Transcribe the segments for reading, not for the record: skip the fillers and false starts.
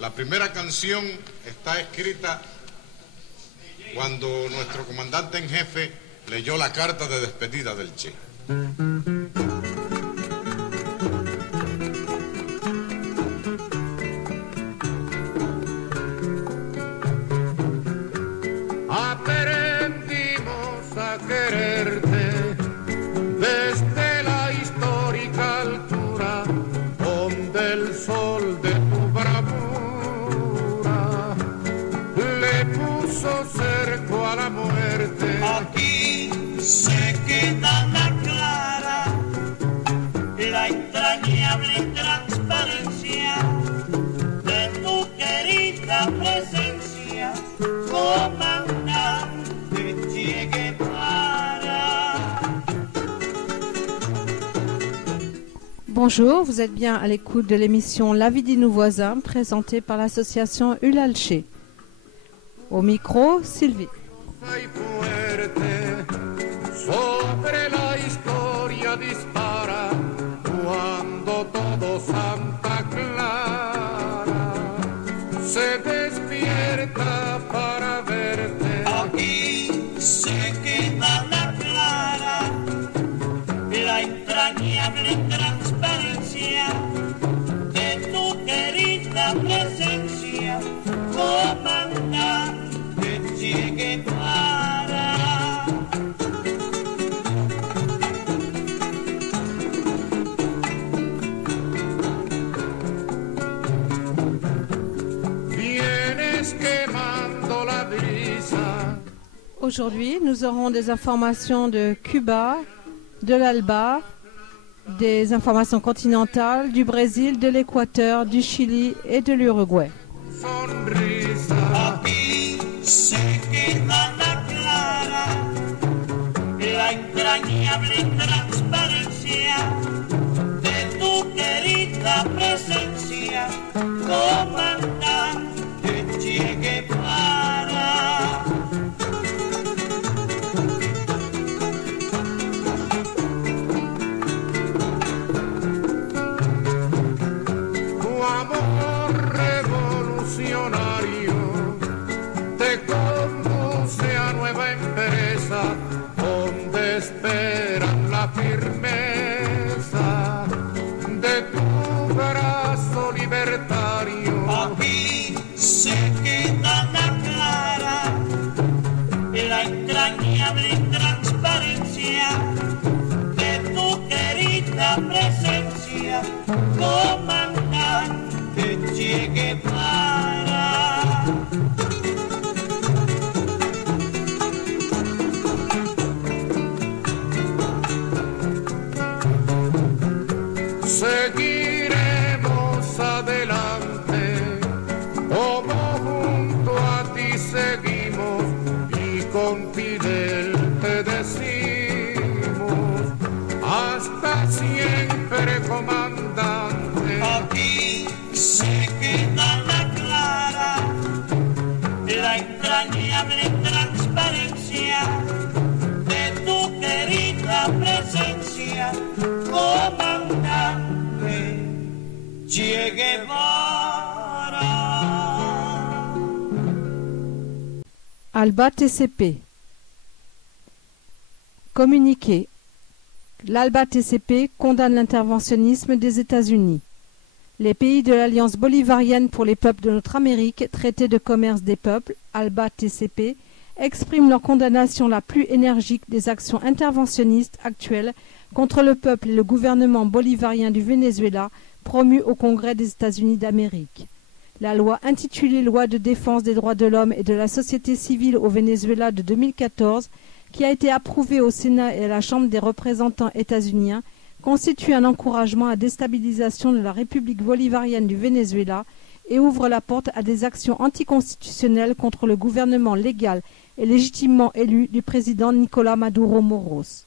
La primera canción está escrita cuando nuestro comandante en jefe leyó la carta de despedida del Che. Aprendimos a quererte desde la histórica altura donde el sol de tu bravura le puso cerco a la muerte. Aquí se queda la clara, la entrañable transparencia de tu querida presencia, comandante Che Guevara. Bonjour, vous êtes bien à l'écoute de l'émission La vie de nos voisins, présentée par l'association Ulalché. Au micro, Sylvie. Y fuerte sobre la historia dispara cuando todo Santa Clara se despierta para verte. Aquí se queda la clara, la entrañable transparencia de tu querida presencia, comandante Che Guevara. Vienes quemando la brisa. Aujourd'hui, nous aurons des informations de Cuba, de l'Alba, des informations continentales, du Brésil, de l'Équateur, du Chili et de l'Uruguay. Sonrisa. Aquí se queda la clara, la entrañable transparencia de tu querida presencia, comandante Che Guevara. Tu amor revolucionario te conduce a nueva empresa donde esperan la firmeza de tu brazo libertario. Aquí se queda la clara, la entrañable transparencia de tu querida presencia, comandante Che Guevara. Seguiremos adelante, como junto a ti seguimos y con Fidel te decimos, hasta siempre, comandante. Aquí se queda la clara, la entrañable transparencia de tu querida presencia, comandante Che Guevara. Alba TCP. Communiqué. L'Alba TCP condamne l'interventionnisme des États-Unis. Les pays de l'Alliance bolivarienne pour les peuples de notre Amérique, traité de commerce des peuples, Alba TCP, expriment leur condamnation la plus énergique des actions interventionnistes actuelles contre le peuple et le gouvernement bolivarien du Venezuela promu au Congrès des États-Unis d'Amérique. La loi intitulée Loi de défense des droits de l'homme et de la société civile au Venezuela de 2014, qui a été approuvée au Sénat et à la Chambre des représentants états-uniens, constitue un encouragement à la déstabilisation de la République bolivarienne du Venezuela et ouvre la porte à des actions anticonstitutionnelles contre le gouvernement légal et légitimement élu du président Nicolás Maduro Moros.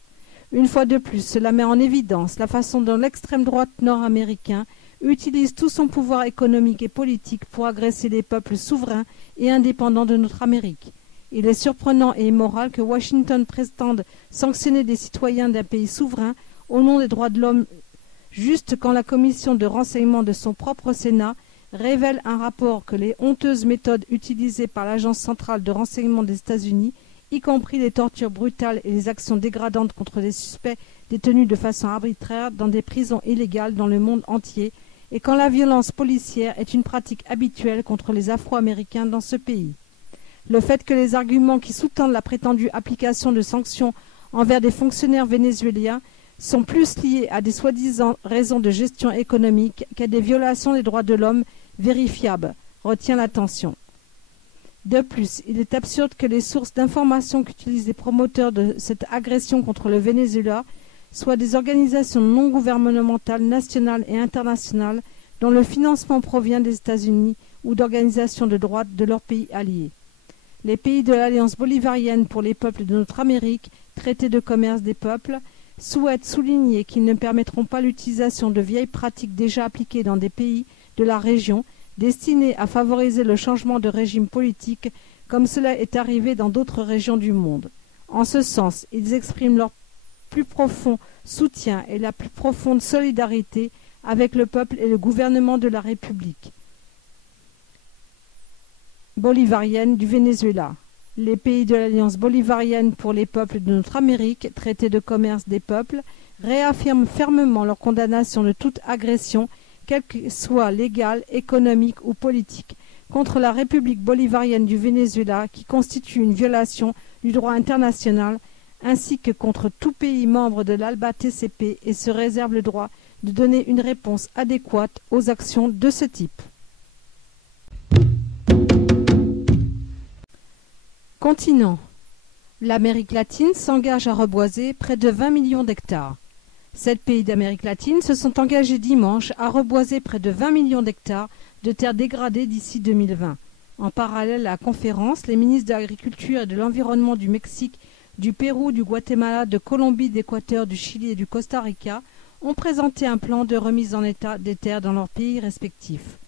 Une fois de plus, cela met en évidence la façon dont l'extrême droite nord-américain utilise tout son pouvoir économique et politique pour agresser les peuples souverains et indépendants de notre Amérique. Il est surprenant et immoral que Washington prétende sanctionner des citoyens d'un pays souverain au nom des droits de l'homme, juste quand la commission de renseignement de son propre Sénat révèle un rapport que les honteuses méthodes utilisées par l'Agence centrale de renseignement des États-Unis, y compris les tortures brutales et les actions dégradantes contre les suspects détenus de façon arbitraire dans des prisons illégales dans le monde entier, et quand la violence policière est une pratique habituelle contre les Afro-Américains dans ce pays. Le fait que les arguments qui sous-tendent la prétendue application de sanctions envers des fonctionnaires vénézuéliens sont plus liés à des soi-disant raisons de gestion économique qu'à des violations des droits de l'homme vérifiables retient l'attention. De plus, il est absurde que les sources d'information qu'utilisent les promoteurs de cette agression contre le Venezuela soient des organisations non gouvernementales nationales et internationales dont le financement provient des États-Unis ou d'organisations de droite de leurs pays alliés. Les pays de l'Alliance bolivarienne pour les peuples de notre Amérique, traité de commerce des peuples, souhaitent souligner qu'ils ne permettront pas l'utilisation de vieilles pratiques déjà appliquées dans des pays de la région destinées à favoriser le changement de régime politique comme cela est arrivé dans d'autres régions du monde. En ce sens, ils expriment leur plus profond soutien et la plus profonde solidarité avec le peuple et le gouvernement de la République bolivarienne du Venezuela. Les pays de l'Alliance bolivarienne pour les peuples de notre Amérique, traité de commerce des peuples, réaffirment fermement leur condamnation de toute agression, quelle qu'elle soit légale, économique ou politique, contre la République bolivarienne du Venezuela qui constitue une violation du droit international, ainsi que contre tout pays membre de l'ALBA-TCP et se réserve le droit de donner une réponse adéquate aux actions de ce type. Continent. L'Amérique latine s'engage à reboiser près de 20 millions d'hectares. 7 pays d'Amérique latine se sont engagés dimanche à reboiser près de 20 millions d'hectares de terres dégradées d'ici 2020. En parallèle à la conférence, les ministres de l'Agriculture et de l'Environnement du Mexique, du Pérou, du Guatemala, de Colombie, d'Équateur, du Chili et du Costa Rica ont présenté un plan de remise en état des terres dans leurs pays respectifs.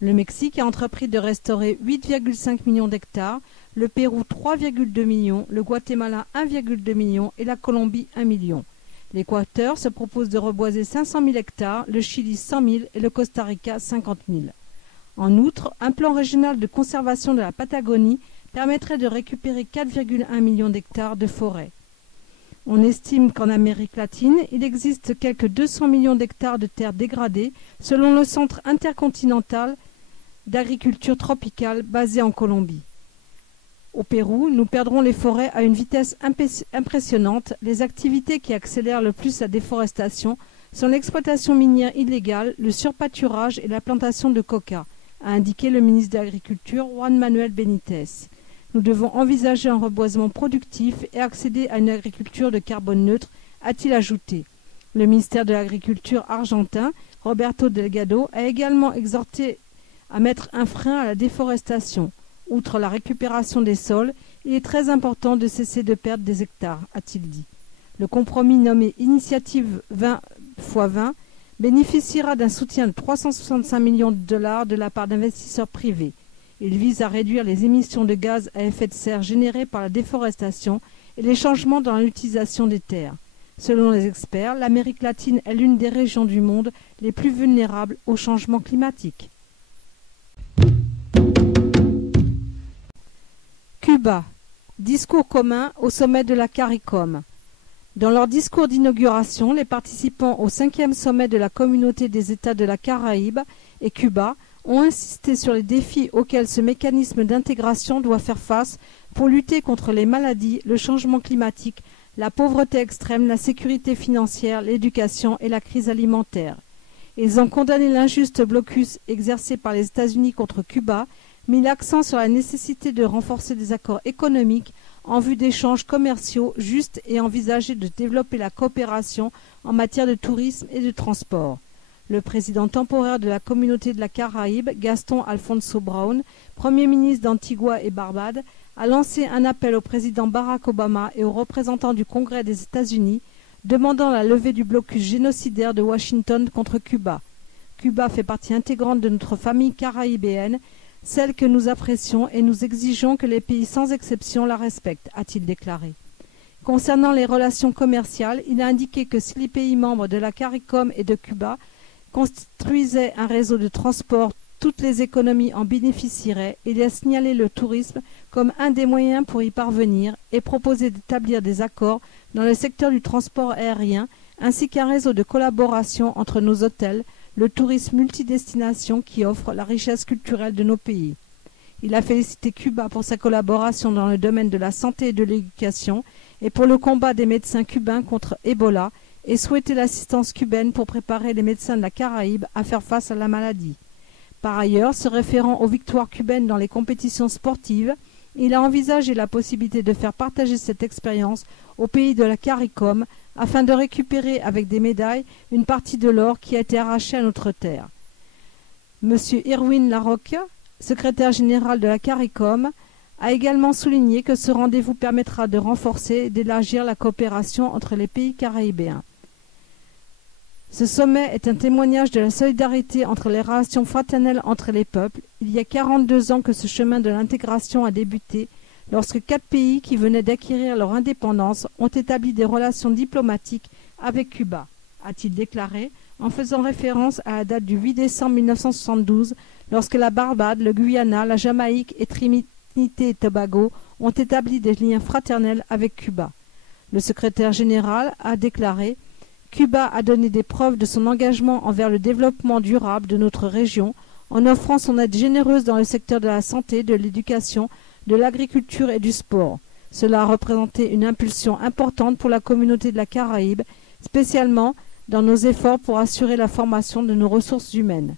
Le Mexique a entrepris de restaurer 8,5 millions d'hectares, le Pérou 3,2 millions, le Guatemala 1,2 million et la Colombie 1 million. L'Équateur se propose de reboiser 500 000 hectares, le Chili 100 000 et le Costa Rica 50 000. En outre, un plan régional de conservation de la Patagonie permettrait de récupérer 4,1 millions d'hectares de forêt. On estime qu'en Amérique latine, il existe quelques 200 millions d'hectares de terres dégradées selon le Centre intercontinental d'agriculture tropicale basé en Colombie. Au Pérou, nous perdrons les forêts à une vitesse impressionnante. Les activités qui accélèrent le plus la déforestation sont l'exploitation minière illégale, le surpâturage et la plantation de coca, a indiqué le ministre de l'Agriculture Juan Manuel Benítez. Nous devons envisager un reboisement productif et accéder à une agriculture de carbone neutre, a-t-il ajouté. Le ministère de l'Agriculture argentin, Roberto Delgado, a également exhorté à mettre un frein à la déforestation. Outre la récupération des sols, il est très important de cesser de perdre des hectares, a-t-il dit. Le compromis nommé Initiative 20x20 bénéficiera d'un soutien de 365 millions de dollars de la part d'investisseurs privés. Il vise à réduire les émissions de gaz à effet de serre générées par la déforestation et les changements dans l'utilisation des terres. Selon les experts, l'Amérique latine est l'une des régions du monde les plus vulnérables au changement climatique. Cuba. Discours commun au sommet de la CARICOM. Dans leur discours d'inauguration, les participants au 5e sommet de la Communauté des États de la Caraïbe et Cuba ont insisté sur les défis auxquels ce mécanisme d'intégration doit faire face pour lutter contre les maladies, le changement climatique, la pauvreté extrême, la sécurité financière, l'éducation et la crise alimentaire. Ils ont condamné l'injuste blocus exercé par les États-Unis contre Cuba, mis l'accent sur la nécessité de renforcer des accords économiques en vue d'échanges commerciaux justes et envisagé de développer la coopération en matière de tourisme et de transport. Le président temporaire de la Communauté de la Caraïbe, Gaston Alfonso Brown, Premier ministre d'Antigua et Barbade, a lancé un appel au président Barack Obama et aux représentants du Congrès des États-Unis demandant la levée du blocus génocidaire de Washington contre Cuba. Cuba fait partie intégrante de notre famille caraïbéenne, celle que nous apprécions et nous exigeons que les pays sans exception la respectent, a-t-il déclaré. Concernant les relations commerciales, il a indiqué que si les pays membres de la CARICOM et de Cuba construisaient un réseau de transport toutes les économies en bénéficieraient. Il a signalé le tourisme comme un des moyens pour y parvenir et proposé d'établir des accords dans le secteur du transport aérien ainsi qu'un réseau de collaboration entre nos hôtels, le tourisme multidestination qui offre la richesse culturelle de nos pays. Il a félicité Cuba pour sa collaboration dans le domaine de la santé et de l'éducation et pour le combat des médecins cubains contre Ebola et souhaité l'assistance cubaine pour préparer les médecins de la Caraïbe à faire face à la maladie. Par ailleurs, se référant aux victoires cubaines dans les compétitions sportives, il a envisagé la possibilité de faire partager cette expérience au pays de la CARICOM afin de récupérer avec des médailles une partie de l'or qui a été arraché à notre terre. M. Irwin Larocque, secrétaire général de la CARICOM, a également souligné que ce rendez-vous permettra de renforcer et d'élargir la coopération entre les pays caraïbéens. Ce sommet est un témoignage de la solidarité entre les relations fraternelles entre les peuples. Il y a 42 ans que ce chemin de l'intégration a débuté, lorsque 4 pays qui venaient d'acquérir leur indépendance ont établi des relations diplomatiques avec Cuba, a-t-il déclaré, en faisant référence à la date du 8 décembre 1972, lorsque la Barbade, le Guyana, la Jamaïque et Trinité et Tobago ont établi des liens fraternels avec Cuba. Le secrétaire général a déclaré « Cuba a donné des preuves de son engagement envers le développement durable de notre région en offrant son aide généreuse dans le secteur de la santé, de l'éducation, de l'agriculture et du sport. Cela a représenté une impulsion importante pour la communauté de la Caraïbe, spécialement dans nos efforts pour assurer la formation de nos ressources humaines. »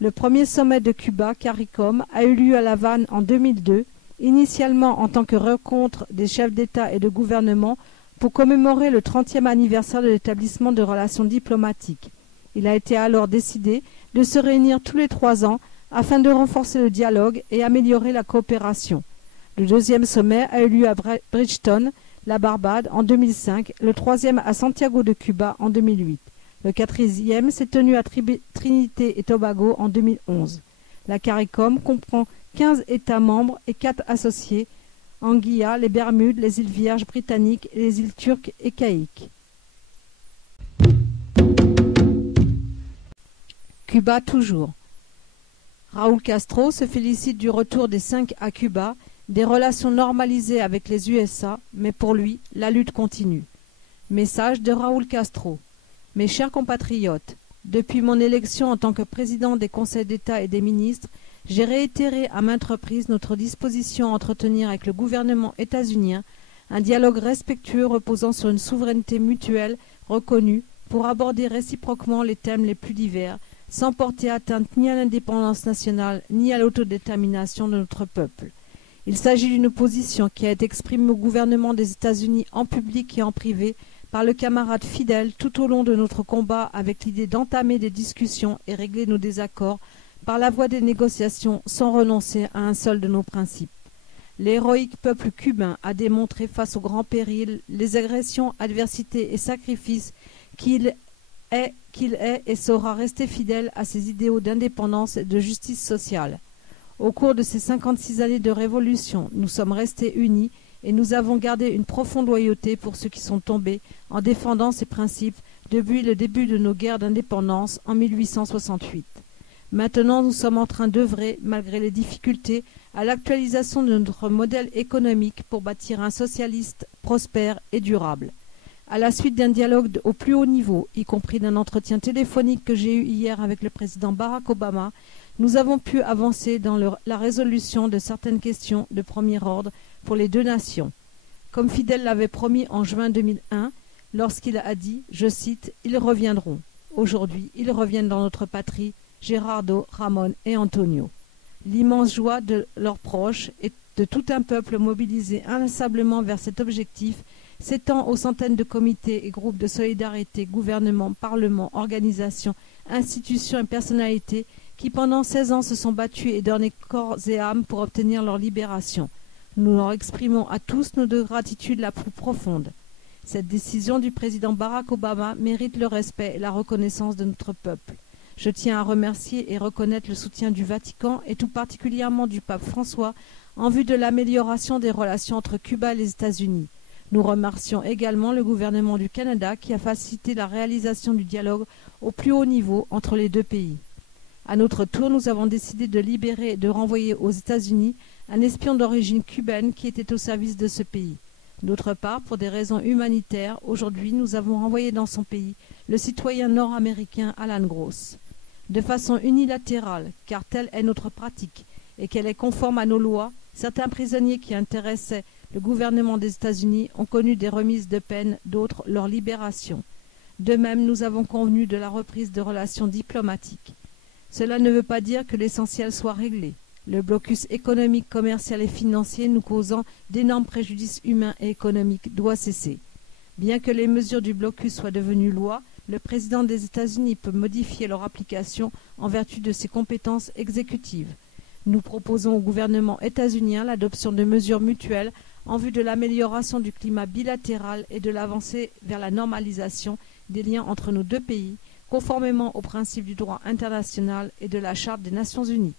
Le premier sommet de Cuba, CARICOM, a eu lieu à La Havane en 2002, initialement en tant que rencontre des chefs d'État et de gouvernement pour commémorer le 30e anniversaire de l'établissement de relations diplomatiques. Il a été alors décidé de se réunir tous les 3 ans afin de renforcer le dialogue et améliorer la coopération. Le deuxième sommet a eu lieu à Bridgeton, la Barbade, en 2005, le troisième à Santiago de Cuba en 2008. Le quatrième s'est tenu à Trinité et Tobago en 2011. La CARICOM comprend 15 États membres et 4 associés, Anguilla, les Bermudes, les îles Vierges britanniques et les îles Turques et Caïques. Cuba toujours. Raúl Castro se félicite du retour des 5 à Cuba, des relations normalisées avec les USA, mais pour lui, la lutte continue. Message de Raúl Castro. Mes chers compatriotes, depuis mon élection en tant que président des conseils d'État et des ministres, j'ai réitéré à maintes reprises notre disposition à entretenir avec le gouvernement états-unien un dialogue respectueux reposant sur une souveraineté mutuelle reconnue pour aborder réciproquement les thèmes les plus divers, sans porter atteinte ni à l'indépendance nationale ni à l'autodétermination de notre peuple. Il s'agit d'une position qui a été exprimée au gouvernement des États-Unis en public et en privé par le camarade fidèle tout au long de notre combat avec l'idée d'entamer des discussions et régler nos désaccords par la voie des négociations sans renoncer à un seul de nos principes. L'héroïque peuple cubain a démontré face aux grands périls, les agressions, adversités et sacrifices qu'il est et saura rester fidèle à ses idéaux d'indépendance et de justice sociale. Au cours de ces 56 années de révolution, nous sommes restés unis et nous avons gardé une profonde loyauté pour ceux qui sont tombés en défendant ces principes depuis le début de nos guerres d'indépendance en 1868. Maintenant, nous sommes en train d'œuvrer, malgré les difficultés, à l'actualisation de notre modèle économique pour bâtir un socialiste prospère et durable. À la suite d'un dialogue au plus haut niveau, y compris d'un entretien téléphonique que j'ai eu hier avec le président Barack Obama, nous avons pu avancer dans la résolution de certaines questions de premier ordre pour les 2 nations. Comme Fidel l'avait promis en juin 2001, lorsqu'il a dit, je cite, « Ils reviendront. Aujourd'hui, ils reviennent dans notre patrie, Gerardo, Ramon et Antonio. » L'immense joie de leurs proches et de tout un peuple mobilisé inlassablement vers cet objectif s'étend aux centaines de comités et groupes de solidarité, gouvernements, parlements, organisations, institutions et personnalités qui pendant 16 ans se sont battus et donné corps et âme pour obtenir leur libération. Nous leur exprimons à tous notre gratitude la plus profonde. Cette décision du président Barack Obama mérite le respect et la reconnaissance de notre peuple. Je tiens à remercier et reconnaître le soutien du Vatican et tout particulièrement du pape François en vue de l'amélioration des relations entre Cuba et les États-Unis. Nous remercions également le gouvernement du Canada qui a facilité la réalisation du dialogue au plus haut niveau entre les 2 pays. À notre tour, nous avons décidé de libérer et de renvoyer aux États-Unis un espion d'origine cubaine qui était au service de ce pays. D'autre part, pour des raisons humanitaires, aujourd'hui, nous avons renvoyé dans son pays le citoyen nord-américain Alan Gross. De façon unilatérale, car telle est notre pratique, et qu'elle est conforme à nos lois, certains prisonniers qui intéressaient le gouvernement des États-Unis ont connu des remises de peine, d'autres leur libération. De même, nous avons convenu de la reprise de relations diplomatiques. Cela ne veut pas dire que l'essentiel soit réglé. Le blocus économique, commercial et financier nous causant d'énormes préjudices humains et économiques doit cesser. Bien que les mesures du blocus soient devenues loi, le président des États-Unis peut modifier leur application en vertu de ses compétences exécutives. Nous proposons au gouvernement états-unien l'adoption de mesures mutuelles en vue de l'amélioration du climat bilatéral et de l'avancée vers la normalisation des liens entre nos deux pays, conformément aux principes du droit international et de la Charte des Nations Unies.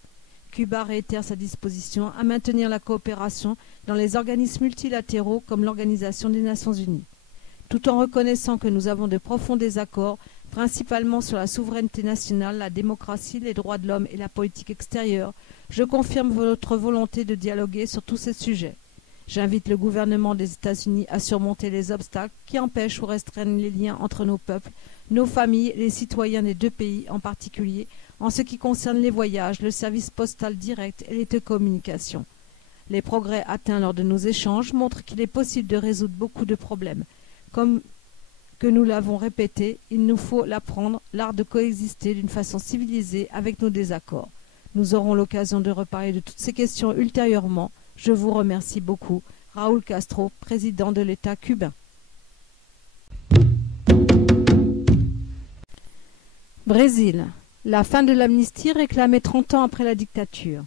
Cuba réitère sa disposition à maintenir la coopération dans les organismes multilatéraux comme l'Organisation des Nations Unies. Tout en reconnaissant que nous avons de profonds désaccords, principalement sur la souveraineté nationale, la démocratie, les droits de l'homme et la politique extérieure, je confirme votre volonté de dialoguer sur tous ces sujets. J'invite le gouvernement des États-Unis à surmonter les obstacles qui empêchent ou restreignent les liens entre nos peuples, nos familles et les citoyens des deux pays en particulier, en ce qui concerne les voyages, le service postal direct et les télécommunications. Les progrès atteints lors de nos échanges montrent qu'il est possible de résoudre beaucoup de problèmes. Comme que nous l'avons répété, il nous faut l'apprendre, l'art de coexister d'une façon civilisée avec nos désaccords. Nous aurons l'occasion de reparler de toutes ces questions ultérieurement. Je vous remercie beaucoup. Raúl Castro, président de l'État cubain. Brésil. La fin de l'amnistie réclamée 30 ans après la dictature.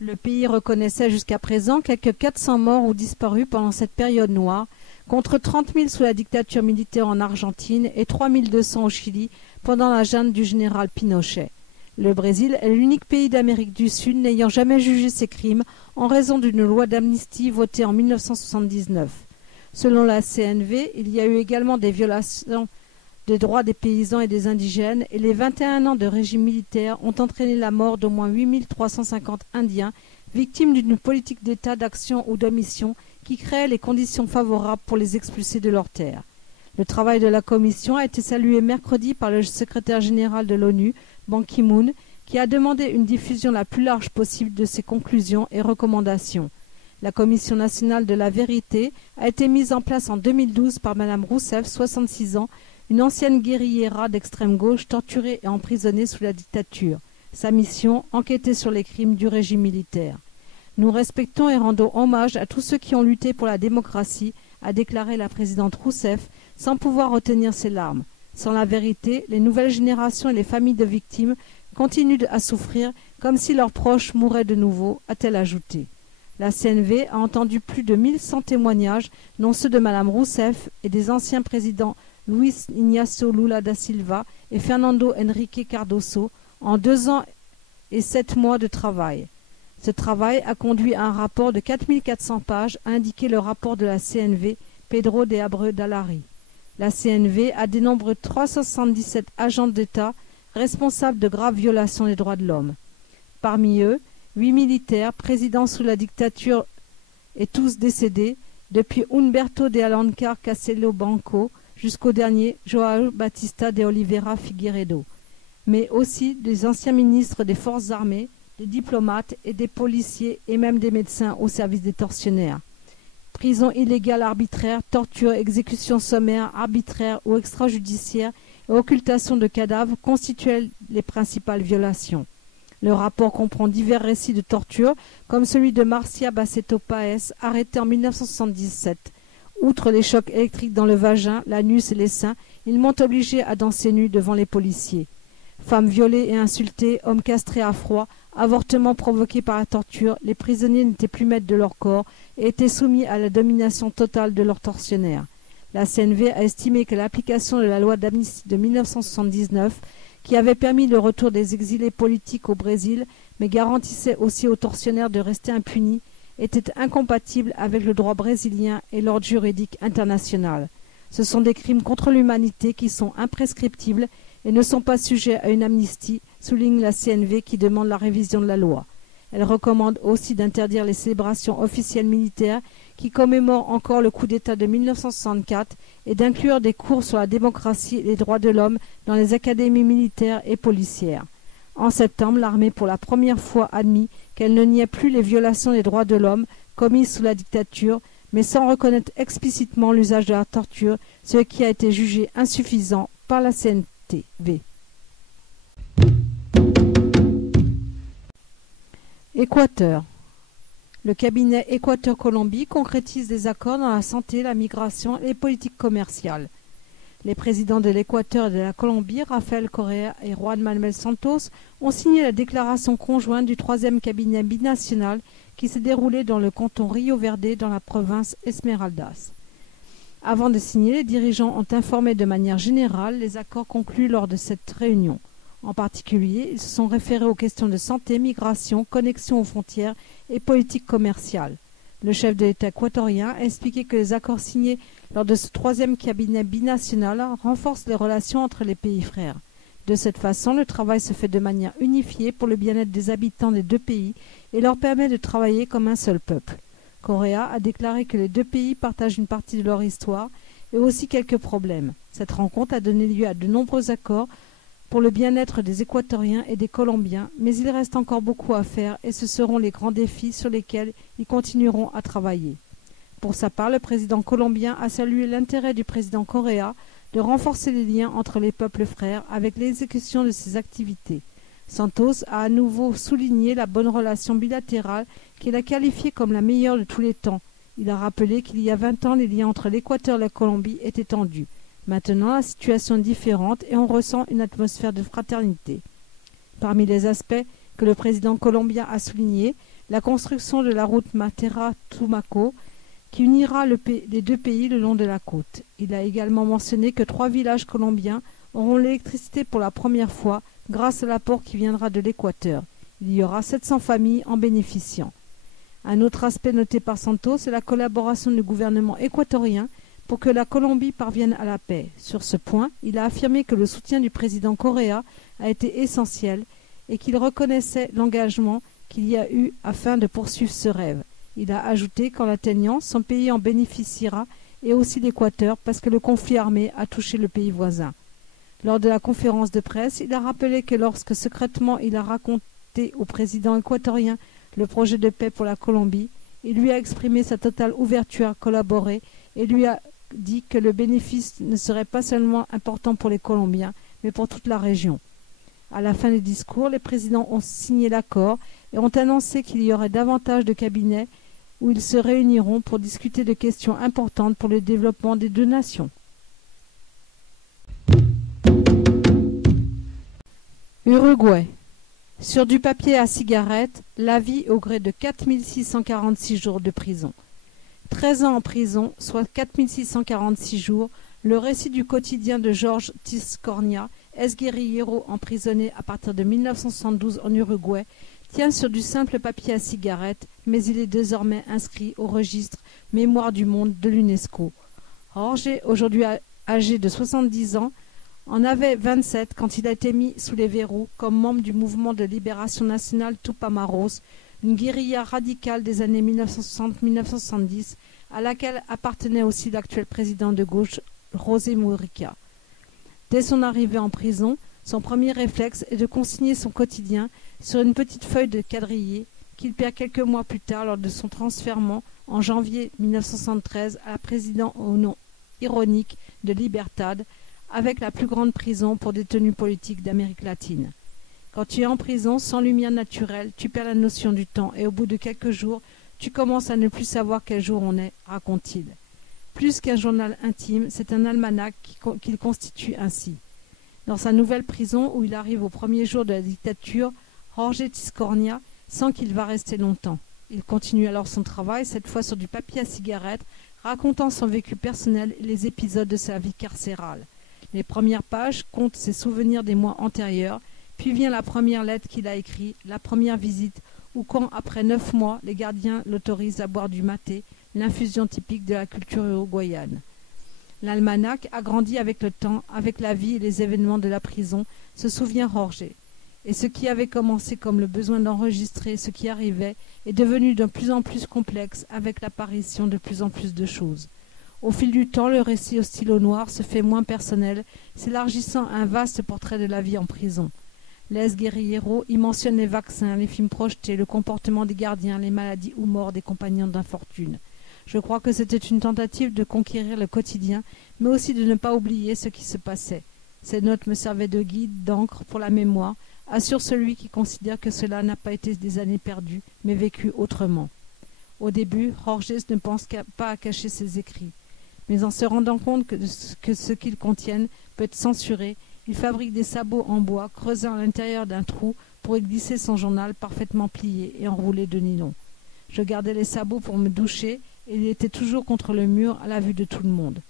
Le pays reconnaissait jusqu'à présent quelques 400 morts ou disparus pendant cette période noire, contre 30 000 sous la dictature militaire en Argentine et 3 200 au Chili pendant la junte du général Pinochet. Le Brésil est l'unique pays d'Amérique du Sud n'ayant jamais jugé ces crimes en raison d'une loi d'amnistie votée en 1979. Selon la CNV, il y a eu également des violations des droits des paysans et des indigènes et les 21 ans de régime militaire ont entraîné la mort d'au moins 8 350 Indiens victimes d'une politique d'État d'action ou d'omission qui créait les conditions favorables pour les expulser de leurs terres. Le travail de la commission a été salué mercredi par le secrétaire général de l'ONU, Ban Ki-moon, qui a demandé une diffusion la plus large possible de ses conclusions et recommandations. La Commission nationale de la vérité a été mise en place en 2012 par Mme Rousseff, 66 ans, une ancienne guérillera d'extrême gauche torturée et emprisonnée sous la dictature. Sa mission, enquêter sur les crimes du régime militaire. Nous respectons et rendons hommage à tous ceux qui ont lutté pour la démocratie, a déclaré la présidente Rousseff, sans pouvoir retenir ses larmes. Sans la vérité, les nouvelles générations et les familles de victimes continuent à souffrir comme si leurs proches mouraient de nouveau, a-t-elle ajouté. La CNV a entendu plus de 1100 témoignages, dont ceux de Mme Rousseff et des anciens présidents Luis Ignacio Lula da Silva et Fernando Henrique Cardoso, en 2 ans et 7 mois de travail. Ce travail a conduit à un rapport de 4400 pages, a indiqué le rapport de la CNV, Pedro de Abreu Dallari. La CNV a dénombré 377 agents d'État responsables de graves violations des droits de l'homme. Parmi eux, 8 militaires, présidents sous la dictature et tous décédés, depuis Humberto de Alencar Castelo Branco jusqu'au dernier João Batista de Oliveira Figueiredo, mais aussi des anciens ministres des forces armées, des diplomates et des policiers et même des médecins au service des tortionnaires. Prison illégale arbitraire, torture, exécution sommaire, arbitraire ou extrajudiciaire et occultation de cadavres constituaient les principales violations. Le rapport comprend divers récits de torture, comme celui de Marcia Baceto Paes, arrêtée en 1977. Outre les chocs électriques dans le vagin, l'anus et les seins, ils m'ont obligé à danser nu devant les policiers. Femmes violées et insultées, hommes castrés à froid, avortements provoqués par la torture, les prisonniers n'étaient plus maîtres de leur corps et étaient soumis à la domination totale de leurs tortionnaires. La CNV a estimé que l'application de la loi d'amnistie de 1979, qui avait permis le retour des exilés politiques au Brésil, mais garantissait aussi aux tortionnaires de rester impunis, était incompatible avec le droit brésilien et l'ordre juridique international. Ce sont des crimes contre l'humanité qui sont imprescriptibles et ne sont pas sujets à une amnistie, souligne la CNV qui demande la révision de la loi. Elle recommande aussi d'interdire les célébrations officielles militaires qui commémorent encore le coup d'État de 1964 et d'inclure des cours sur la démocratie et les droits de l'homme dans les académies militaires et policières. En septembre, l'armée pour la première fois admis qu'elle ne niait plus les violations des droits de l'homme commises sous la dictature, mais sans reconnaître explicitement l'usage de la torture, ce qui a été jugé insuffisant par la CNTV. Équateur. Le cabinet Équateur-Colombie concrétise des accords dans la santé, la migration et les politiques commerciales. Les présidents de l'Équateur et de la Colombie, Rafael Correa et Juan Manuel Santos, ont signé la déclaration conjointe du troisième cabinet binational qui s'est déroulé dans le canton Rio Verde dans la province Esmeraldas. Avant de signer, les dirigeants ont informé de manière générale les accords conclus lors de cette réunion. En particulier, ils se sont référés aux questions de santé, migration, connexion aux frontières et politique commerciale. Le chef de l'État équatorien a expliqué que les accords signés lors de ce troisième cabinet binational renforcent les relations entre les pays frères. De cette façon, le travail se fait de manière unifiée pour le bien-être des habitants des deux pays et leur permet de travailler comme un seul peuple. Correa a déclaré que les deux pays partagent une partie de leur histoire et aussi quelques problèmes. Cette rencontre a donné lieu à de nombreux accords pour le bien-être des Équatoriens et des Colombiens, mais il reste encore beaucoup à faire et ce seront les grands défis sur lesquels ils continueront à travailler. Pour sa part, le président colombien a salué l'intérêt du président Correa de renforcer les liens entre les peuples frères avec l'exécution de ses activités. Santos a à nouveau souligné la bonne relation bilatérale qu'il a qualifiée comme la meilleure de tous les temps. Il a rappelé qu'il y a 20 ans, les liens entre l'Équateur et la Colombie étaient tendus. Maintenant, la situation est différente et on ressent une atmosphère de fraternité. Parmi les aspects que le président colombien a soulignés, la construction de la route Matera-Tumaco qui unira les deux pays le long de la côte. Il a également mentionné que 3 villages colombiens auront l'électricité pour la première fois grâce à l'apport qui viendra de l'Équateur. Il y aura 700 familles en bénéficiant. Un autre aspect noté par Santos est la collaboration du gouvernement équatorien pour que la Colombie parvienne à la paix. Sur ce point, il a affirmé que le soutien du président Correa a été essentiel et qu'il reconnaissait l'engagement qu'il y a eu afin de poursuivre ce rêve. Il a ajouté qu'en l'atteignant, son pays en bénéficiera et aussi l'Équateur parce que le conflit armé a touché le pays voisin. Lors de la conférence de presse, il a rappelé que lorsque secrètement il a raconté au président équatorien le projet de paix pour la Colombie, il lui a exprimé sa totale ouverture à collaborer et lui a dit que le bénéfice ne serait pas seulement important pour les Colombiens, mais pour toute la région. À la fin du discours, les présidents ont signé l'accord et ont annoncé qu'il y aurait davantage de cabinets où ils se réuniront pour discuter de questions importantes pour le développement des deux nations. Uruguay. Sur du papier à cigarette, la vie au gré de 4646 jours de prison. 13 ans en prison, soit 4646 jours, le récit du quotidien de Jorge Tiscornia, ex-guérillero emprisonné à partir de 1972 en Uruguay, tient sur du simple papier à cigarette, mais il est désormais inscrit au registre Mémoire du monde de l'UNESCO. Jorge, aujourd'hui âgé de 70 ans, en avait 27 quand il a été mis sous les verrous comme membre du mouvement de libération nationale Tupamaros, une guérilla radicale des années 1960-1970 à laquelle appartenait aussi l'actuel président de gauche José Mujica. Dès son arrivée en prison, son premier réflexe est de consigner son quotidien sur une petite feuille de quadrillé qu'il perd quelques mois plus tard lors de son transfèrement en janvier 1973 à la présidence au nom ironique de Libertad, avec la plus grande prison pour détenus politiques d'Amérique latine. Quand tu es en prison sans lumière naturelle, tu perds la notion du temps et au bout de quelques jours, tu commences à ne plus savoir quel jour on est, raconte-t-il. Plus qu'un journal intime, c'est un almanach qu'il constitue ainsi. Dans sa nouvelle prison où il arrive au premier jour de la dictature, Jorge Tiscornia sent qu'il va rester longtemps. Il continue alors son travail, cette fois sur du papier à cigarette, racontant son vécu personnel et les épisodes de sa vie carcérale. Les premières pages comptent ses souvenirs des mois antérieurs, puis vient la première lettre qu'il a écrite, la première visite, ou quand, après 9 mois, les gardiens l'autorisent à boire du maté, l'infusion typique de la culture uruguayenne. L'almanach a grandi avec le temps, avec la vie et les événements de la prison, se souvient Jorge. Et ce qui avait commencé comme le besoin d'enregistrer ce qui arrivait est devenu de plus en plus complexe avec l'apparition de plus en plus de choses. Au fil du temps, le récit au stylo noir se fait moins personnel, s'élargissant à un vaste portrait de la vie en prison. Les Guerriero y mentionne les vaccins, les films projetés, le comportement des gardiens, les maladies ou morts des compagnons d'infortune. Je crois que c'était une tentative de conquérir le quotidien, mais aussi de ne pas oublier ce qui se passait. Ces notes me servaient de guide, d'encre pour la mémoire, assure celui qui considère que cela n'a pas été des années perdues, mais vécues autrement. Au début, Jorge ne pense pas à cacher ses écrits. Mais en se rendant compte que ce qu'ils contiennent peut être censuré, il fabrique des sabots en bois creusant à l'intérieur d'un trou pour y glisser son journal parfaitement plié et enroulé de nylon. Je gardais les sabots pour me doucher et il était toujours contre le mur à la vue de tout le monde.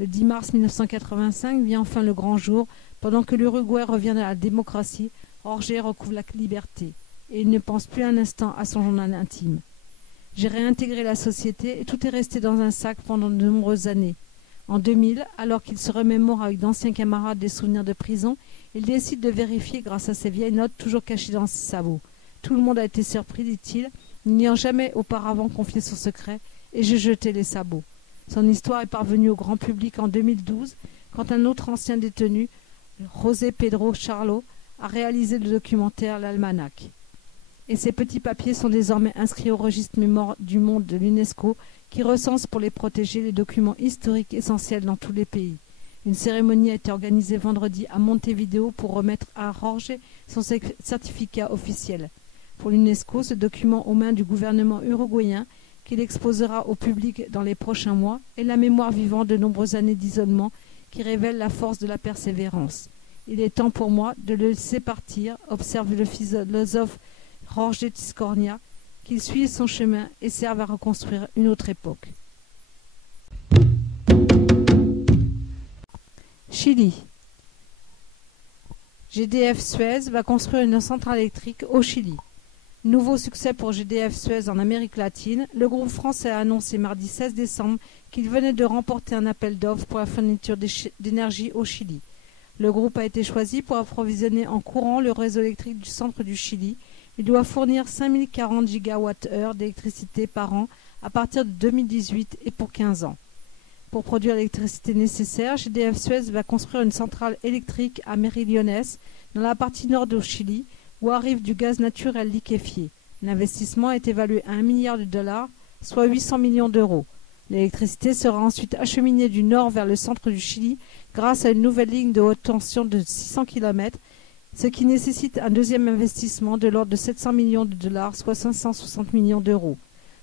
Le 10 mars 1985 vient enfin le grand jour. Pendant que l'Uruguay revient à la démocratie, Jorge recouvre la liberté et il ne pense plus un instant à son journal intime. J'ai réintégré la société et tout est resté dans un sac pendant de nombreuses années. En 2000, alors qu'il se remémore avec d'anciens camarades des souvenirs de prison, il décide de vérifier grâce à ses vieilles notes toujours cachées dans ses sabots. Tout le monde a été surpris, dit-il, n'ayant jamais auparavant confié son secret, et j'ai jeté les sabots. Son histoire est parvenue au grand public en 2012, quand un autre ancien détenu, José Pedro Charlo, a réalisé le documentaire L'Almanach. Et ces petits papiers sont désormais inscrits au registre mémoire du monde de l'UNESCO, qui recense pour les protéger les documents historiques essentiels dans tous les pays. Une cérémonie a été organisée vendredi à Montevideo pour remettre à Jorge son certificat officiel. Pour l'UNESCO, ce document aux mains du gouvernement uruguayen, qu'il exposera au public dans les prochains mois, est la mémoire vivante de nombreuses années d'isolement qui révèle la force de la persévérance. Il est temps pour moi de le laisser partir, observe le philosophe Jorge Tiscornia, qu'il suive son chemin et serve à reconstruire une autre époque. Chili. GDF Suez va construire une centrale électrique au Chili. Nouveau succès pour GDF Suez en Amérique latine, le groupe français a annoncé mardi 16 décembre qu'il venait de remporter un appel d'offres pour la fourniture d'énergie au Chili. Le groupe a été choisi pour approvisionner en courant le réseau électrique du centre du Chili. Il doit fournir 5040 gigawattheures d'électricité par an à partir de 2018 et pour 15 ans. Pour produire l'électricité nécessaire, GDF Suez va construire une centrale électrique à Merillones, dans la partie nord du Chili, où arrive du gaz naturel liquéfié. L'investissement est évalué à $1 milliard, soit 800 millions d'euros. L'électricité sera ensuite acheminée du nord vers le centre du Chili grâce à une nouvelle ligne de haute tension de 600 km, ce qui nécessite un deuxième investissement de l'ordre de 700 millions de dollars, soit 560 millions d'euros.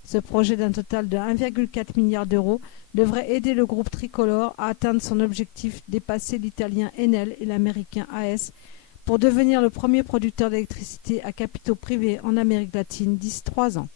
Ce projet d'un total de 1,4 milliard d'euros devrait aider le groupe tricolore à atteindre son objectif, dépasser l'italien Enel et l'américain AES, pour devenir le premier producteur d'électricité à capitaux privés en Amérique latine d'ici 3 ans.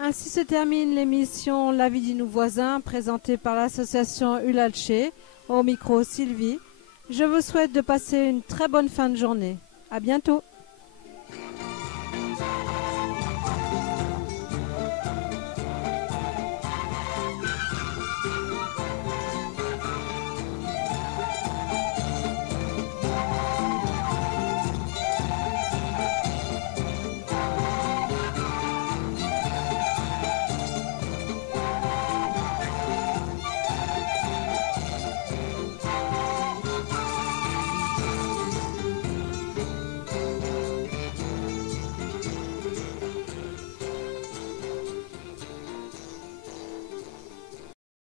Ainsi se termine l'émission La vie de nos voisins, présentée par l'association Ulalché. Au micro, Sylvie. Je vous souhaite de passer une très bonne fin de journée. À bientôt.